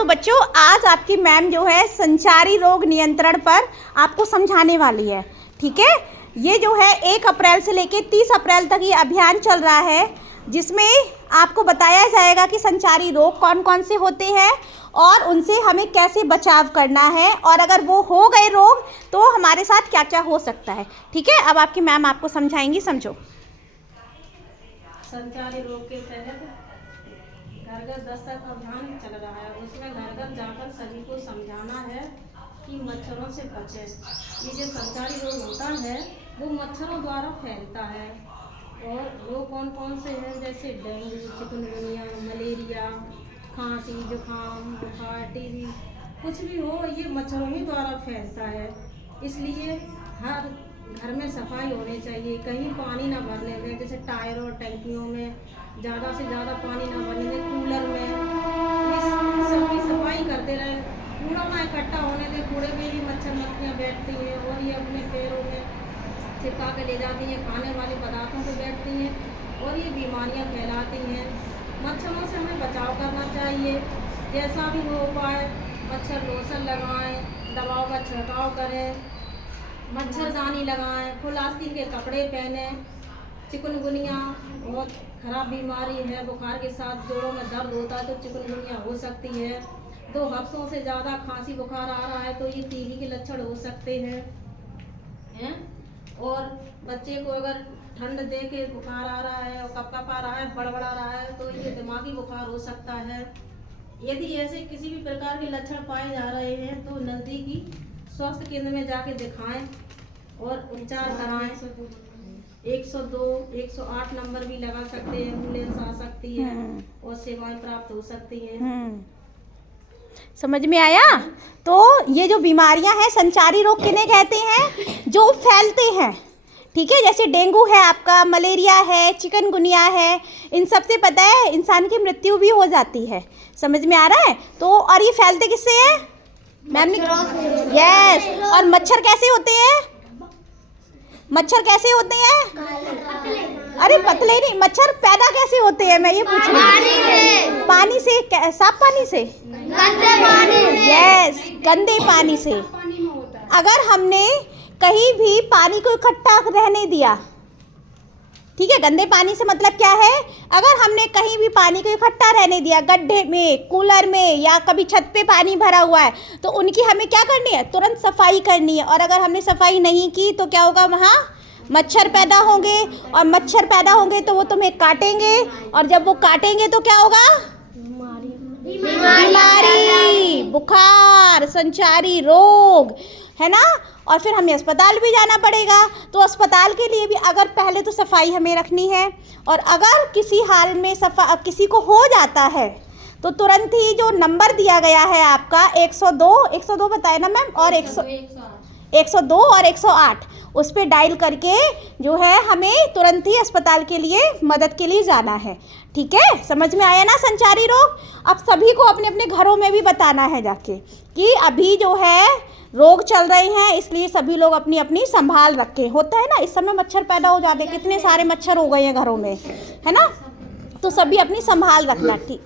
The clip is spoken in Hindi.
तो बच्चों आज आपकी मैम जो है संचारी रोग नियंत्रण पर आपको समझाने वाली है। ठीक है, ये जो है 1 अप्रैल से लेके 30 अप्रैल तक ये अभियान चल रहा है, जिसमें आपको बताया जाएगा कि संचारी रोग कौन कौन से होते हैं और उनसे हमें कैसे बचाव करना है, और अगर वो हो गए रोग तो हमारे साथ क्या क्या हो सकता है। ठीक है, अब आपकी मैम आपको समझाएंगी, समझो। संचारी रोग के तहत घर घर दस्तक अभियान चल रहा है। उसमें घर घर जाकर सभी को समझाना है कि मच्छरों से बचें। ये जो संचारी रोग होता है वो मच्छरों द्वारा फैलता है। और रोग कौन कौन से हैं, जैसे डेंगू, चिकनगुनिया, मलेरिया, खांसी, जुकाम, बुखार, टीबी, कुछ भी हो ये मच्छरों ही द्वारा फैलता है। इसलिए हर घर में सफाई होनी चाहिए, कहीं पानी ना भरने दें, जैसे टायर और टंकियों में ज़्यादा से ज़्यादा पानी ना भरने दें, कूलर में इस सबकी सफाई करते रहें। कूड़ा ना इकट्ठा होने दें, कूड़े में ही मच्छर मक्खियाँ बैठती हैं और ये अपने पैरों में चिपका के ले जाती हैं, खाने वाले पदार्थों पे बैठती हैं और ये बीमारियाँ फैलाती हैं। मच्छरों से हमें बचाव करना चाहिए, जैसा भी हो पाए मच्छर लोशन लगाएं, दवाओं का छिड़काव करें, मच्छरदानी लगाएं, फुल आस्तीन के कपड़े पहने। चिकनगुनिया बहुत खराब बीमारी है, बुखार के साथ जोड़ों में दर्द होता है तो चिकनगुनिया हो सकती है। 2 हफ्तों से ज़्यादा खांसी बुखार आ रहा है तो ये टीबी के लक्षण हो सकते हैं। और बच्चे को अगर ठंड दे के बुखार आ रहा है और कप आ रहा है, बड़बड़ा रहा है तो ये दिमागी बुखार हो सकता है। यदि ऐसे किसी भी प्रकार के लक्षण पाए जा रहे हैं तो नज़दीकी स्वास्थ्य केंद्र में जाके दिखाएं और उपचार कराएं। 102, 108 नंबर भी लगा सकते हैं, एम्बुलेंस आ सकती है और सेवाएं प्राप्त हो सकती हैं। समझ में आया? तो ये जो बीमारियां हैं संचारी रोग किन्हें कहते हैं, जो फैलते हैं। ठीक है, जैसे डेंगू है, आपका मलेरिया है, चिकनगुनिया है, इन सब से पता है इंसान की मृत्यु भी हो जाती है। समझ में आ रहा है? तो और ये फैलते किससे है मैम? यस। और मच्छर कैसे होते हैं? मच्छर कैसे होते हैं? अरे पतले नहीं, मच्छर पैदा कैसे होते हैं मैं ये पूछ रही हूँ। पानी से, साफ पानी से? गंदे पानी से। यस, गंदे पानी से। अगर हमने कहीं भी पानी को इकट्ठा रहने दिया, ठीक है, गंदे पानी से मतलब क्या है, अगर हमने कहीं भी पानी को इकट्ठा रहने दिया, गड्ढे में, कूलर में या कभी छत पे पानी भरा हुआ है, तो उनकी हमें क्या करनी है, तुरंत सफाई करनी है। और अगर हमने सफाई नहीं की तो क्या होगा, वहाँ मच्छर पैदा होंगे, और मच्छर पैदा होंगे तो वो तुम्हें काटेंगे, और जब वो काटेंगे तो क्या होगा, बीमारी, बुखार, संचारी रोग, है ना। और फिर हमें अस्पताल भी जाना पड़ेगा। तो अस्पताल के लिए भी अगर पहले तो सफाई हमें रखनी है, और अगर किसी हाल में किसी को हो जाता है तो तुरंत ही जो नंबर दिया गया है आपका 102 बताए ना मैम, और 102 और 108 उस पर डायल करके जो है हमें तुरंत ही अस्पताल के लिए मदद के लिए जाना है। ठीक है, समझ में आया ना संचारी रोग? अब सभी को अपने अपने घरों में भी बताना है जाके कि अभी जो है रोग चल रहे हैं, इसलिए सभी लोग अपनी अपनी संभाल रखें। होता है ना, इस समय मच्छर पैदा हो जाते हैं, कितने सारे मच्छर हो गए हैं घरों में, है ना। तो सभी अपनी संभाल रखना। ठीक।